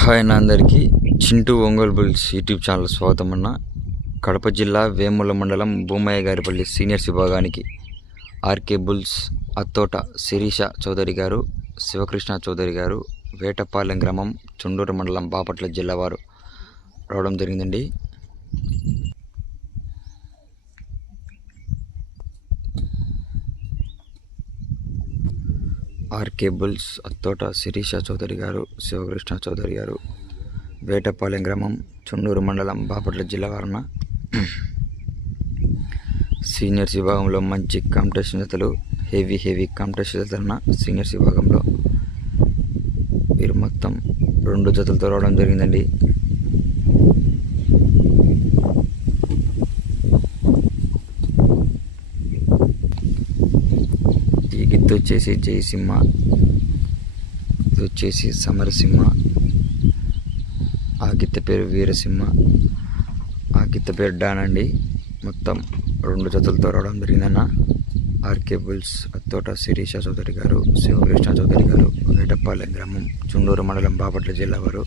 Hi అన్న అందరికీ Chintu Ongole bulls YouTube channel స్వాగతం అన్న. కడప జిల్లా వేముల మండలం భూమయ్య గారిపల్లి సీనియర్స్ విభాగానికి ఆర్కే బుల్స్ అత్తోట శిరీష చౌదరి గారు, శివకృష్ణ చౌదరి గారు, వేటపాలెం గ్రామం, చుండూరు మండలం, బాపట్ల జిల్లా వారు రావడం జరిగిందండి. ఆర్కే బుల్స్ అత్తోట శిరీష చౌదరి గారు, శివకృష్ణ చౌదరి గారు, వేటపాలెం గ్రామం, చుండూరు మండలం, బాపట్ల జిల్లా వారన సీనియర్స్ విభాగంలో మంచి కాంపిటీషన్ జతలు, హెవీ కాంపిటీషన్ జతలన్న సీనియర్స్ విభాగంలో వీరు మొత్తం 2 జతలతో రావడం జరిగిందండి. ఈ గిత్త వచ్చేసి జయసింహ, ఇది వచ్చేసి సమరసింహ, ఆ గిత్త పేరు వీరసింహ, ఆ గిత్త పేరు డాన్ అండి. మొత్తం 2 జతలతో రావడం జరిగిందన్న. ఆర్కే బుల్స్ అత్తోట శిరీష చౌదరి గారు, శివకృష్ణ చౌదరి గారు, వేటపాలెం గ్రామం, చుండూరు మండలం, బాపట్ల జిల్లా వారు.